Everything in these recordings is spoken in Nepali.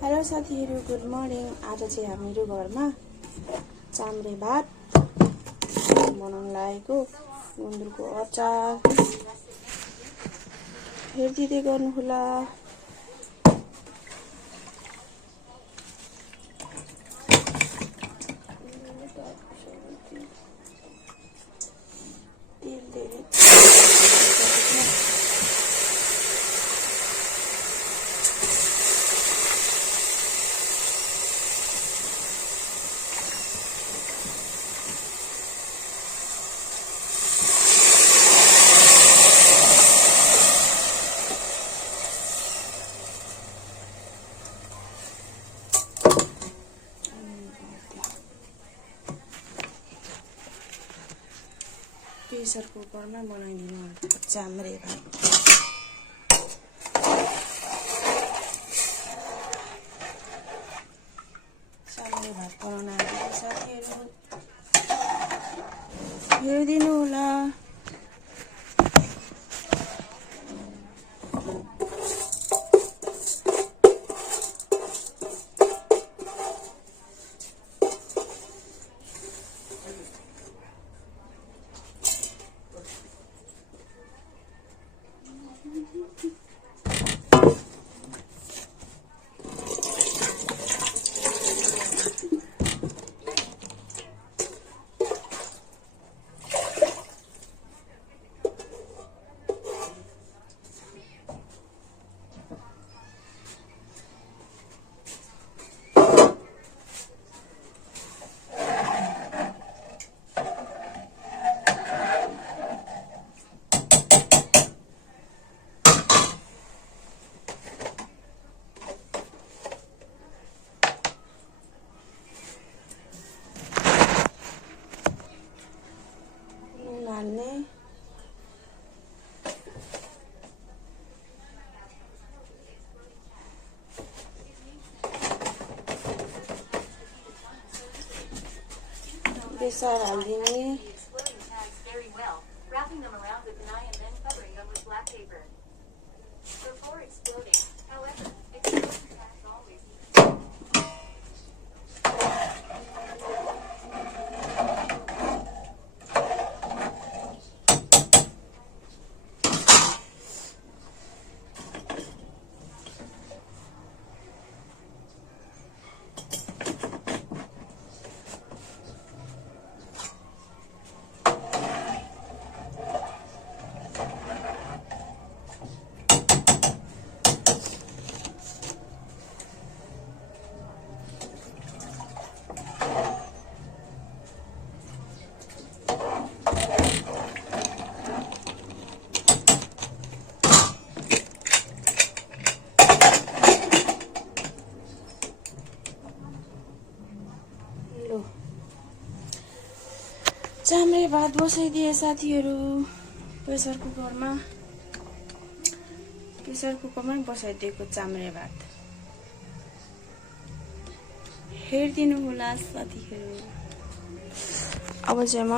हेलो साथीहरु, गुड मर्निङ। आज चाहिँ हामीहरू घरमा चाम्रे भात बनाउन लागेको। गुन्द्रुकको अचार हेर्दिदै गर्नुहोला। तेल धेरै प्रेसर कुकरमा बनाइदिनु चाम्रे भात। चाम्रे भात बनाउन आएको साथीहरु हेरिदिनु होला। बेसार हाल्दिने। चाम्रे भात बसाइदिए साथीहरु प्रेसर कुकरमा बसाइदिएको चाम्रे भात हेरिदिनु होला साथीहरु। अब चाहिँ म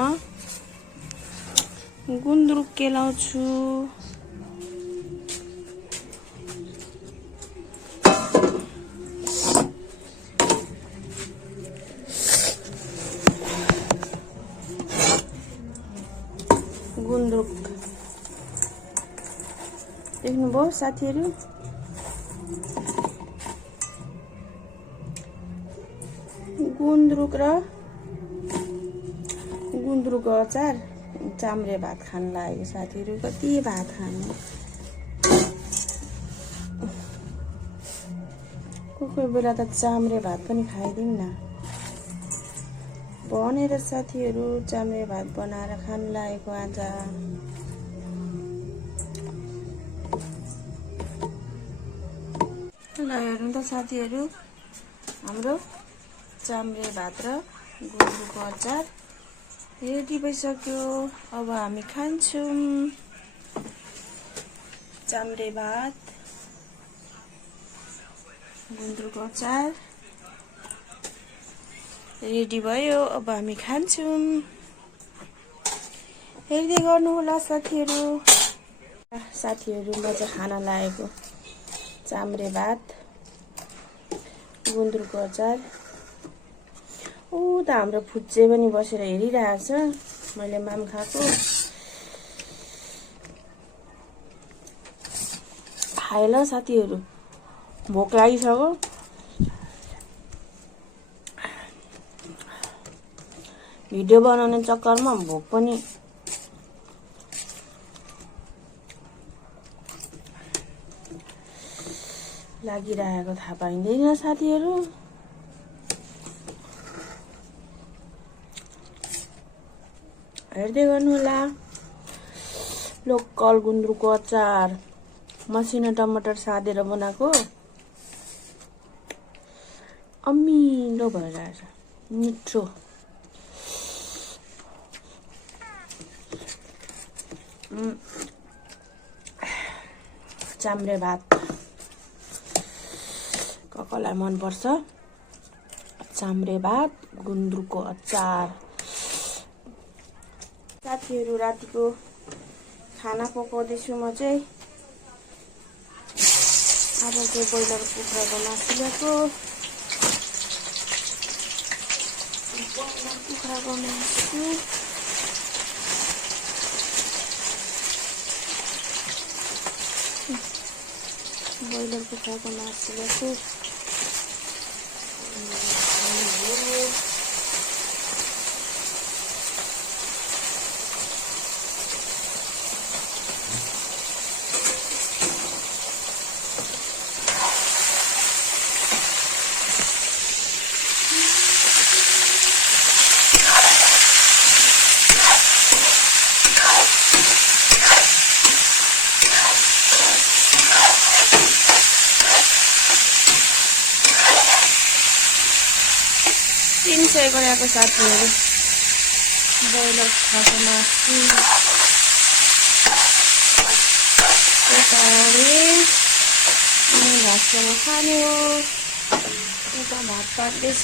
गुन्द्रुक केलाउँछु। गुन्द्रुक देख्नुभयो साथीहरु, गुन्द्रुक र गुन्द्रुकको अचार चाम्रे भात खान लागेको साथीहरु। कति भात खानु, कोही बेला त चाम्रे भात पनि खाइदिउँ न भनेर साथीहरु चाम्रे भात बनाएर खान लागेको आज। ल हेर्नु त साथीहरु, हाम्रो चाम्रे भात र गुन्द्रुकको अचार रेडी भइसक्यो। अब हामी खान्छौँ। चाम्रे भात, गुन्द्रुकको अचार रेडी भयो। अब हामी खान्छौँ। हेर्दै गर्नु होला साथीहरु। म चाहिँ खाना लागेको चाम्रे भात गुन्द्रुकको अचार। त हाम्रो फुच्चे पनि बसेर हेरिरहेको छ, मैले माम खाएको। खाए ल साथीहरू, भोक लागिसक्यो। भिडियो बनाउने चक्करमा भोक पनि लागिरहेको थाहा पाइँदैन साथीहरू। हेर्दै गर्नुहोला। लोकल गुन्द्रुकको अचार मसिनो टमाटर सादेर बनाएको, अमिलो भइरहेछ, मिठो। चाम्रे भात कसलाई मनपर्छ। चाम्रे भात, गुन्द्रुकको अचार। साथीहरू, रातिको खाना पकाउँदैछु म चाहिँ। आज चाहिँ ब्रोइलर कुखुराको मासु ल्याएको। ब्रोइलर कुखुराको मासु। ब्रोइलर कुखुराको मासु ल्याएको। गरेको साथीहरू, ब्रोइलर कुखुराको मासु भातसँग खाने हो। यता भात पाक्दैछ।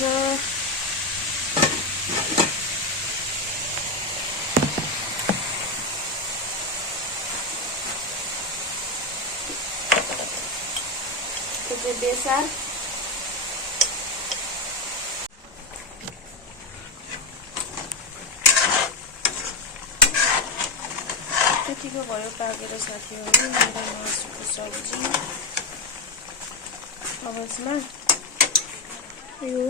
त्यो चाहिँ बेसार। यतिको भयो पाकेर साथीहरू मेरो मासुको सब्जी। अब यसमा यो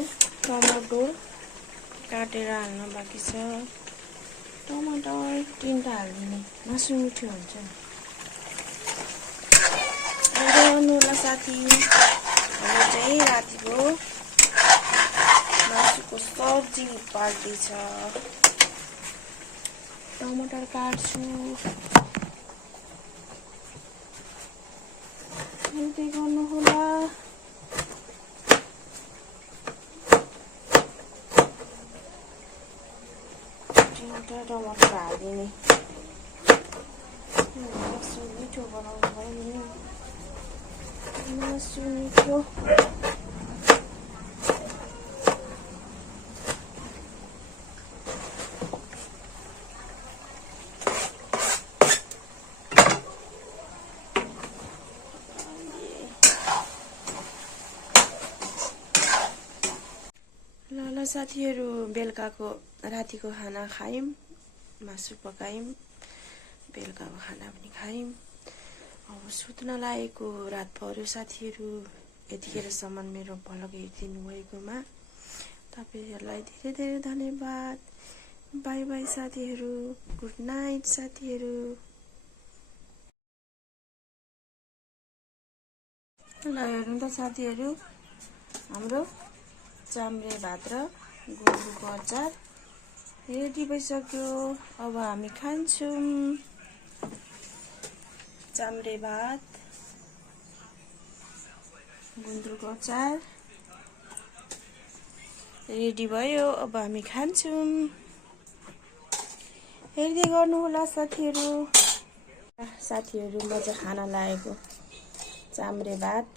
टमाटर काटेर हाल्न बाँकी छ। टमाटर 3टा हालिदिने, मासु मिठो हुन्छ। गर्नुहोला साथी। अब चाहिँ रातिको मासुको सब्जी पाक्दैछ। टमाटर काट्छु। हेर्दै गर्नुहोला। टमाटर हालिदिने, मासु मिठो बनाउनु भयो नि। मासु मिठो। ल साथीहरू, बेलुकाको रातिको खाना खायौँ, मासु पकायौँ, बेलुकाको खाना पनि खायौँ। अब सुत्न लागेको रात पर्यो साथीहरू। यतिखेरसम्म मेरो भ्लग हेरिदिनु भएकोमा तपाईँहरूलाई धेरै धेरै धन्यवाद। बाई बाई साथीहरू, गुड नाइट साथीहरू। ल हेर्नु त साथीहरू, हाम्रो चाम्रे भात र गुन्द्रुकको अचार रेडी भइसक्यो। अब हामी खान्छौँ। चाम्रे भात, गुन्द्रुकको अचार रेडी भयो। अब हामी खान्छौँ। हेर्दै गर्नुहोला साथीहरू। साथीहरू, म चाहिँ खाना लागेको चाम्रे भात,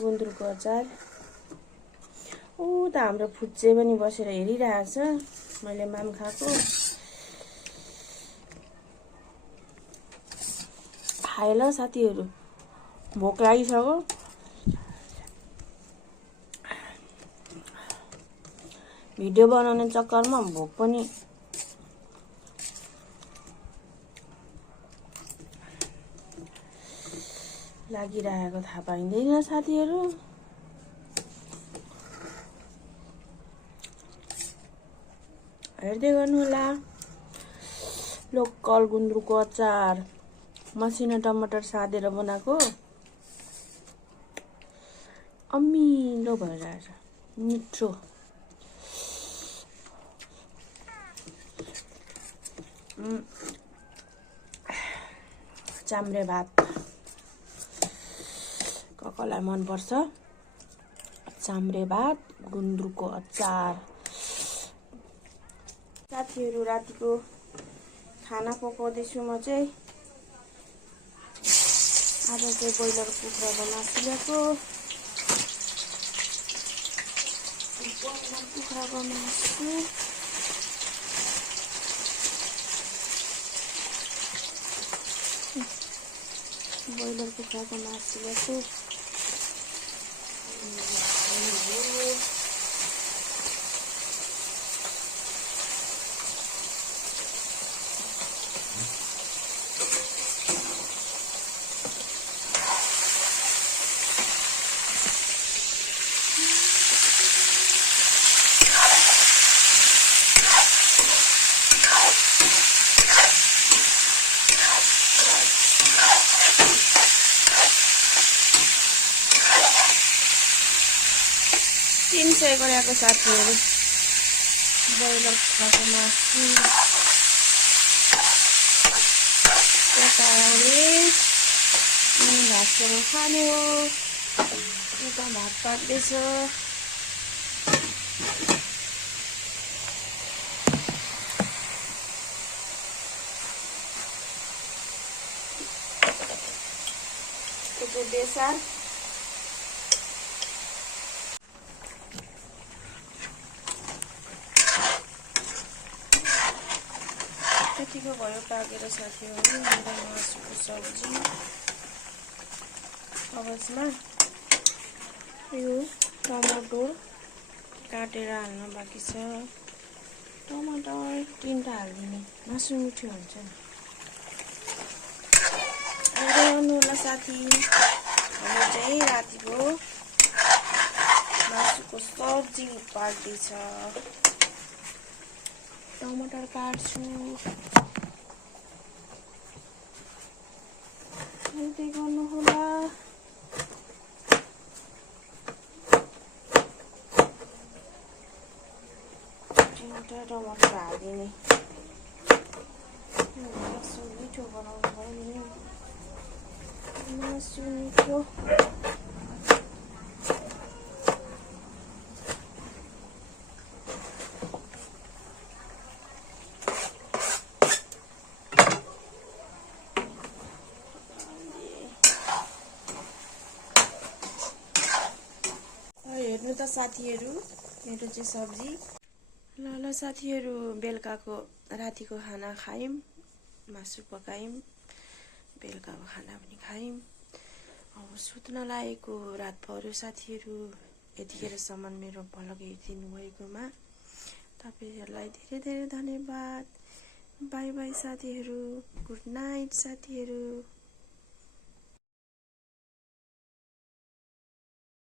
गुन्द्रुकको अचार। त हाम्रो फुच्चे पनि बसेर हेरिरहेको छ, मैले माम खाएको। खाए ल साथीहरू, भोक लागिसक्यो। भिडियो बनाउने चक्करमा भोक पनि लागिरहेको थाहा पाइँदैन साथीहरू। हेर्दै गर्नुहोला। लोकल गुन्द्रुकको अचार मसिनो टमाटर सादेर बनाएको अमिलो भइरहेछ, मिठो। चाम्रे भात कसलाई मनपर्छ। चाम्रे भात गुन्द्रुकको अचार। साथीहरू रातिको खाना पकाउँदैछु म चाहिँ। आज चाहिँ ब्रोइलर कुखुराको मासु ल्याएको। ब्रोइलर कुखुराको मासु ल्याएको। तीन सय गरेको साथीहरू ब्रोइलर कुखुराको मासु भातसँग खाने हो। यता भात पाक्दैछ। यो चाहिँ बेसार। त्यतिको भयो पाकेर साथीहरू मेरो मासुको सब्जी। अब यसमा यो टमाटर काटेर हाल्न बाँकी छ। टमाटर 3टा हालिदिने, मासु मिठो हुन्छ नि। हेर्दै गर्नुहोला साथी, हामी चाहिँ रातिको मासुको सब्जी पाक्दैछ। टमाटर काट्छु। हेर्दै गर्नुहोला। टमाटर हालिदिने। मासु मिठो बनाउनु भयो नि। मासु मिठो। हेर्नु त साथीहरू मेरो चाहिँ सब्जी। ल साथीहरू, बेलुकाको रातिको खाना खायौँ, मासु पकायौँ, बेलुकाको खाना पनि खायौँ। अब सुत्न लागेको रात पर्यो साथीहरू। यतिखेरसम्म मेरो भ्लग हेरिदिनु भएकोमा तपाईँहरूलाई धेरै धेरै धन्यवाद। बाई बाई साथीहरू। गुड नाइट साथीहरू।